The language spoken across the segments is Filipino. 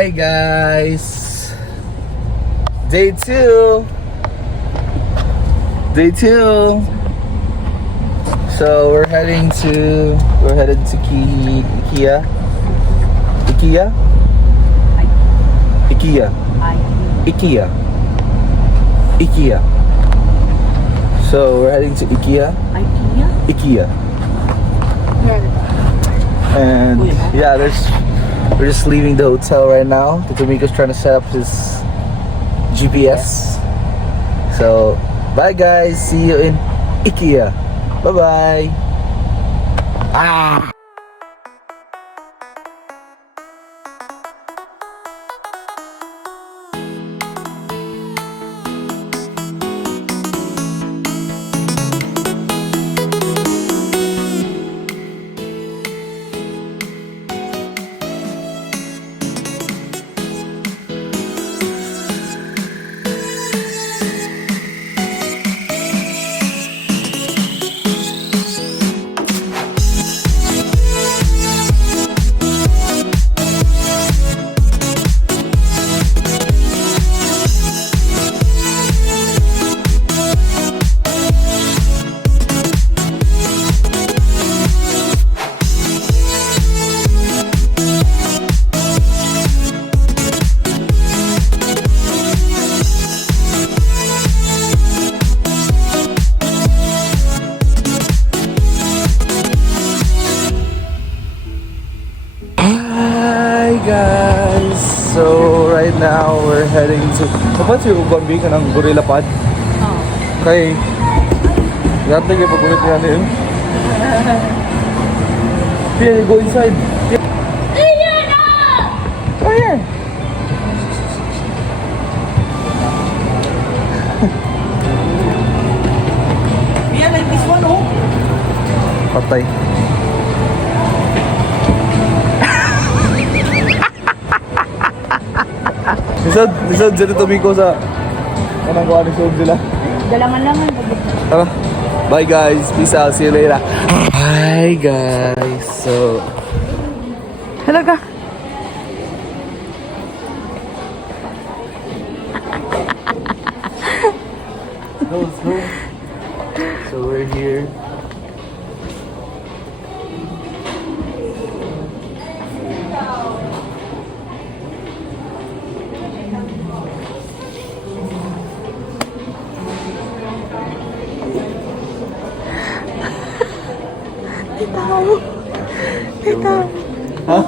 Hi guys! Day 2! Day 2! So we're headed to IKEA. IKEA? IKEA. IKEA. IKEA. So we're heading to IKEA. IKEA. And yeah, we're just leaving the hotel right now. Tomiko's trying to set up his GPS. So bye guys, see you in IKEA. Bye bye. Ah. Guys, so right now we're heading to dapat si Uban B ka ng Gorilla Pad. Kay yata kayo pag-ulit yan yun. Here, go inside. Oh yeah. Yeah, like this one, oh. Patay. Isod dyan Tomiko sa kanang kuha ni Sob sila. Dalangan-langan. Tara. Bye guys. Peace out. See you later. Hi guys. So hello ka. Let's go. So we're here. Huh?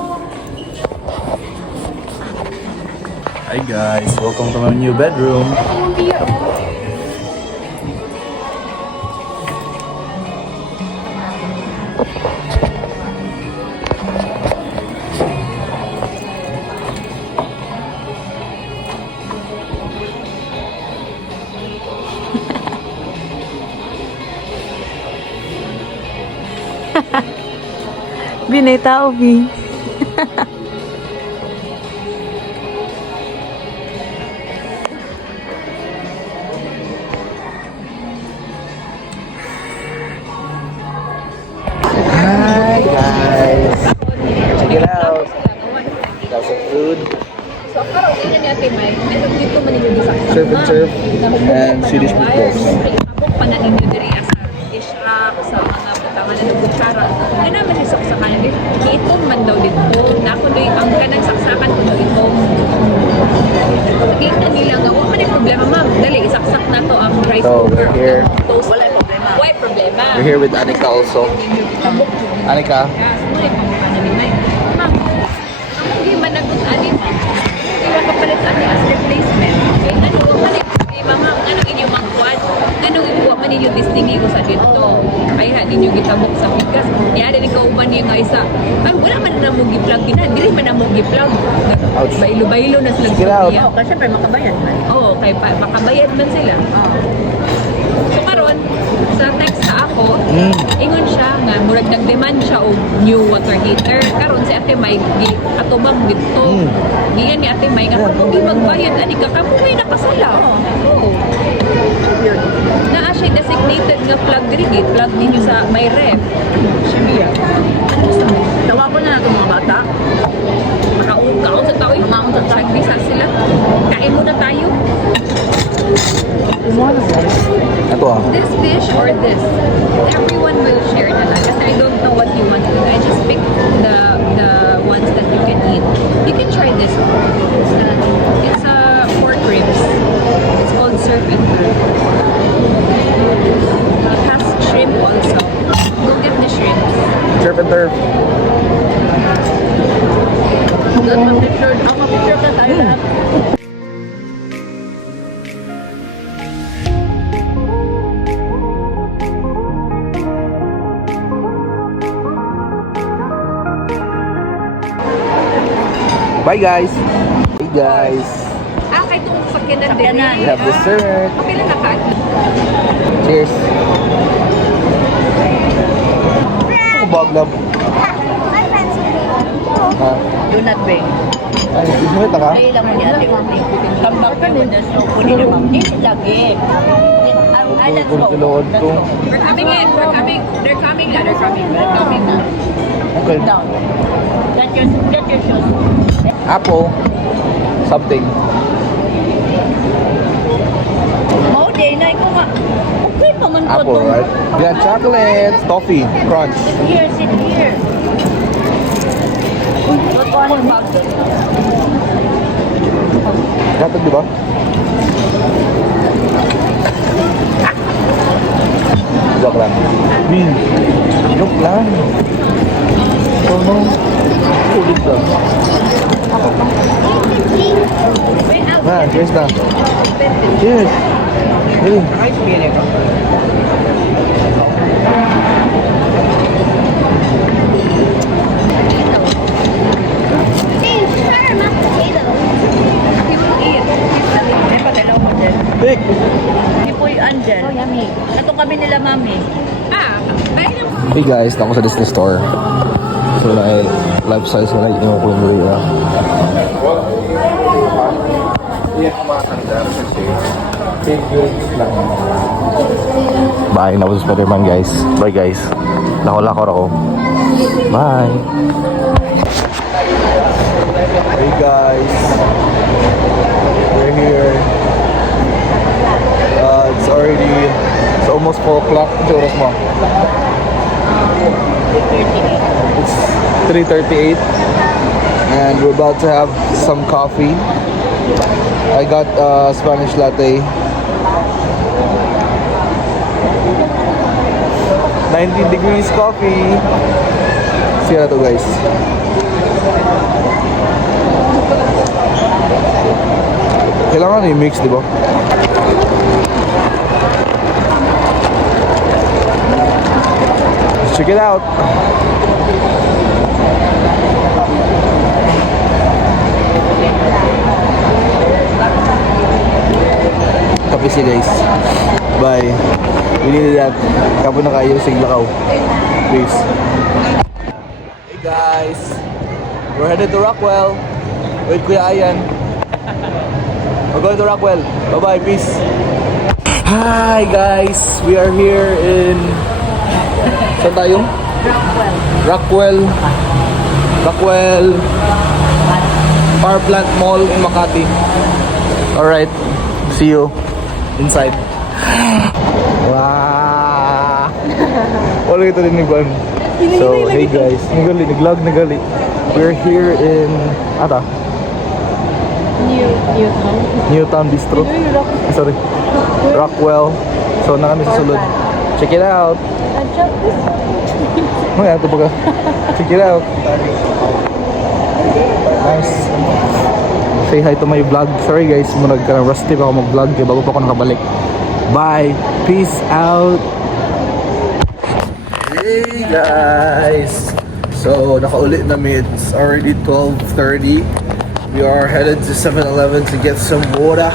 Hi guys, welcome to my new bedroom. Binay tao, Bi. Hi guys, check it out. Got some food. So, karong ina ni Ate Mike, meron dito manilibisang Surf and turf and Swedish meatballs. Abok pa na ninyo diri sa israk, sa mga butangan na ng kutsara. Ano naman yung saksakan nila? Itong man daw dito. Na ako doon, ang kanang saksakan ko daw itong. Nakikita nila nga, wala man yung problema ma'am. Dali, isaksak na to ang rice So cooker. we're here. Toast. Wala problema. Why problema? We're here with Anika also. Abok. Anika. Muna yung pamukha ni Mike. Ma'am, ang hindi man nag-ani mo. Hindi lang kapalit ani as replacement. Okay, ano ko man problema ma'am? Anong inyong mangkuan? Anong ibuwa man ninyo distingi ko sa dito? Kaya ninyo gitabok sa bigas. Yari ni kauban niya nga isa. Ay, wala man na mo gi-plug din. Dili man na mo gi-plug. Ouch. Bailo-bailo na sila. Get out. Oo, kasi syempre makabayad man. Oo, kay makabayad man sila. So karon sa text sa ako, ingon siya nga murag nag-demand siya og new water heater. Karon si Ate May atubang dito. Giyan ni Ate May nga kung magbayad ani ka kamuhi na pasala. Oo. Naa siya designated nga plug diri, plug ninyo sa may ref. Siya. Tawa ko na itong mga bata. Makaungkaon sa tao yung mga or this. Everyone will share na lang. Kasi I don't know what you want to do. I just pick the ones that you can eat. You can try this one. It's a pork ribs. It's called surf and turf. It has shrimp also. Go get the shrimp. Surf and turf. Picture ka tayo lahat. Bye guys. Hey guys. Kay itong sakyanan din. We have dessert. Okay lang nakain. Cheers. Baglap. Ah, Do not bring. ay, ismit ka? Ay lang mo niya. Tambak ka mo na so kunin mo. Hindi lagi. Ang alas Kung kilood to. We're coming in. We're coming. They're coming na. They're coming. They're coming na. Okay. Down. Get your shoes. Apple. Something. Mau day na ikaw nga. Okay pa man ko Apple, to. right? We got chocolate, toffee, crunch. Sit here. Full bag. Gatag, di ba? Joke lang. Joke lang. Oh no. Ulit lang. Ah, cheers na. Cheers. Hey. He will eat. May padalaw mo dyan. Big. Hindi po yung andyan. Oh, yummy. Ito kami nila, mami. Ay lang. Hey guys, ako sa Disney Store. So na ay life size na lang yung kulay na. Bye, na was Spider-Man guys. Bye guys. Lako-lako ako. Bye. Hey guys. We're here. It's almost 4 o'clock. Ito oras mo. It's 3:38 and we're about to have some coffee. I got Spanish latte. 19 degrees coffee. See you to guys. Kailangan i-mix, di ba? Let's check it out. Kape si guys. Bye. We needed that. Kapo na kayo sa Iglakaw. Please. Hey guys. We're headed to Rockwell with Kuya Ayan. We're going to Rockwell. Bye-bye. Peace. Hi guys. We are here in... Saan tayo? Rockwell. Rockwell Power Plant Mall in Makati. Alright. See you inside. Wow. Wala ito din ni Juan. So, hey guys. Nag-vlog. We're here in... Ata? Newtown Bistro. Sorry. Rockwell. So, na kami sa sulod. Check it out. Mga ito baga. Check it out. Nice. Say hi to my vlog. Sorry guys, munag ka ng rusty pa ako mag-vlog kaya bago pa ako nakabalik. Bye. Peace out. Hey guys. So, nakaulit na mi. It's already 12:30. We are headed to 7-Eleven to get some water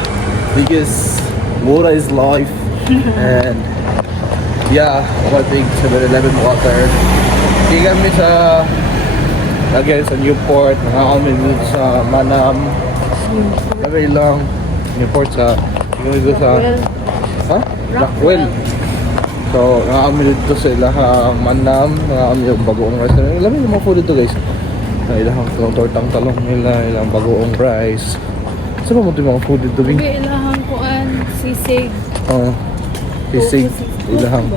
because water is life. And yeah, I think 7-Eleven water. Kaya kami sa again sa Newport, nakakami dito sa Manam. Very long. Newport sa kami dito sa Rockwell. So, nakakami dito sa ilahang Manam, nakakami yung bagoong rice. Alam mo yung mga food dito guys. Ilahang tortang talong nila, ilang bagoong rice. Saan ba mo ito yung mga food dito? Ilahang kuan, sisig. sisig, ilahang.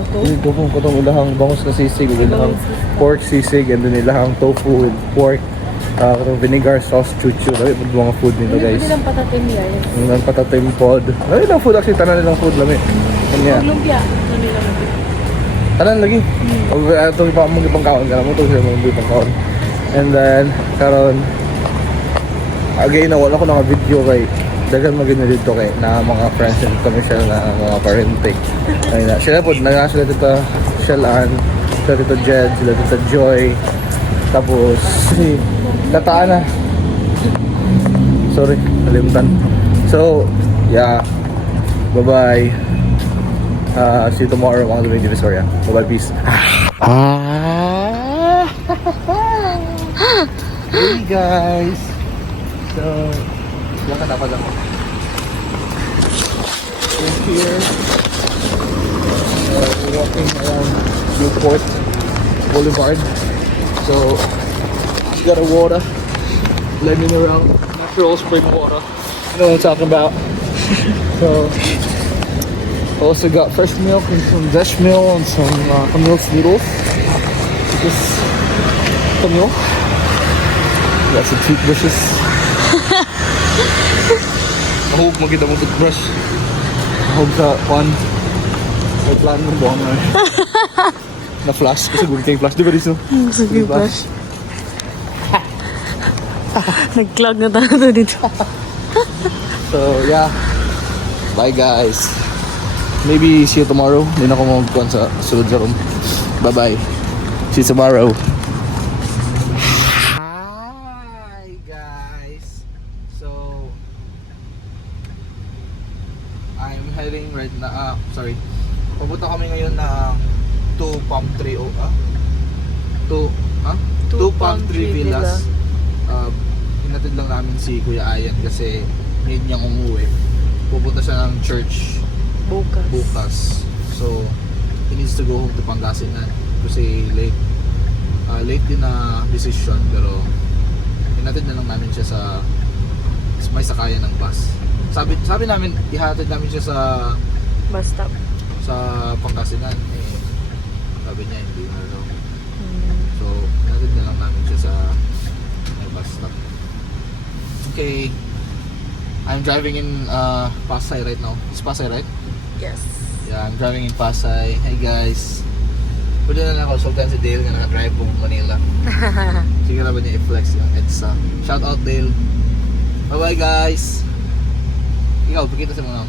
Tofu katong ilahang bangus na sisig, ilahang pork sisig, and then ilahang tofu with pork. Katong vinegar sauce chuchu. Dami po mga food nito guys. Hindi lang patatim yan. Yung patatim pod. Dami lang food actually, tanan nilang food lami. Kanya. Lumpia. Ano nila lumpia? Tanan lagi. Ito mong ipang kaon ka mo. Ito sila mong ipang kaon. And then, karon again, wala ko naka-video kay dagan magina dito kay na mga friends and kami sila na mga parenting. Ay na. Sila po, sila dito, Shelan, sila dito Jed, sila dito Joy. Tapos, si Tataan na. Sorry, kalimutan. So, yeah. Bye-bye. See you tomorrow mga Lumini Divisoria. Bye-bye, peace. Hey guys. So, yan ka lang. We're here. We're walking around Newport Boulevard. So, got a water, lemon around, natural spring water. You know what I'm talking about. So, also got fresh milk and some dash meal and some Camille's noodles. Just Camille. Got some toothbrushes. I hope maganda mo toothbrush. I hope sa one. May plan mo buwan na. Na flash. Kasi gulit kayong flash. Di ba dito? Sige, flash. Nag-clog na tayo dito. So, yeah. Bye, guys. Maybe see you tomorrow. Hindi na ako magkuhan sa sulod sa room. Bye-bye. See you tomorrow. Hi, guys. So, I'm heading right na, sorry. Pupunta kami ngayon na 2 Palm Tree, 2 Palm Tree Villas. Hinatid lang namin si Kuya Ayan kasi need niyang umuwi. Pupunta siya ng church bukas. So, he needs to go home to Pangasinan kasi late din na decision, pero hinatid na lang namin siya sa may sakayan ng bus. Sabi namin ihatid namin siya sa Bus stop. sa Pangasinan. Sabi niya hindi na daw. So, hinatid na lang namin siya sa may bus stop. Okay. I'm driving in Pasay right now. It's Pasay, right? Yes. Yeah, I'm driving in Pasay. Hey guys. Pwede na lang konsultan si Dale na naka-drive po Manila. Sige na ba niya i-flex yung EDSA. Shout out Dale. Bye bye guys. Ikaw, pakita sa mga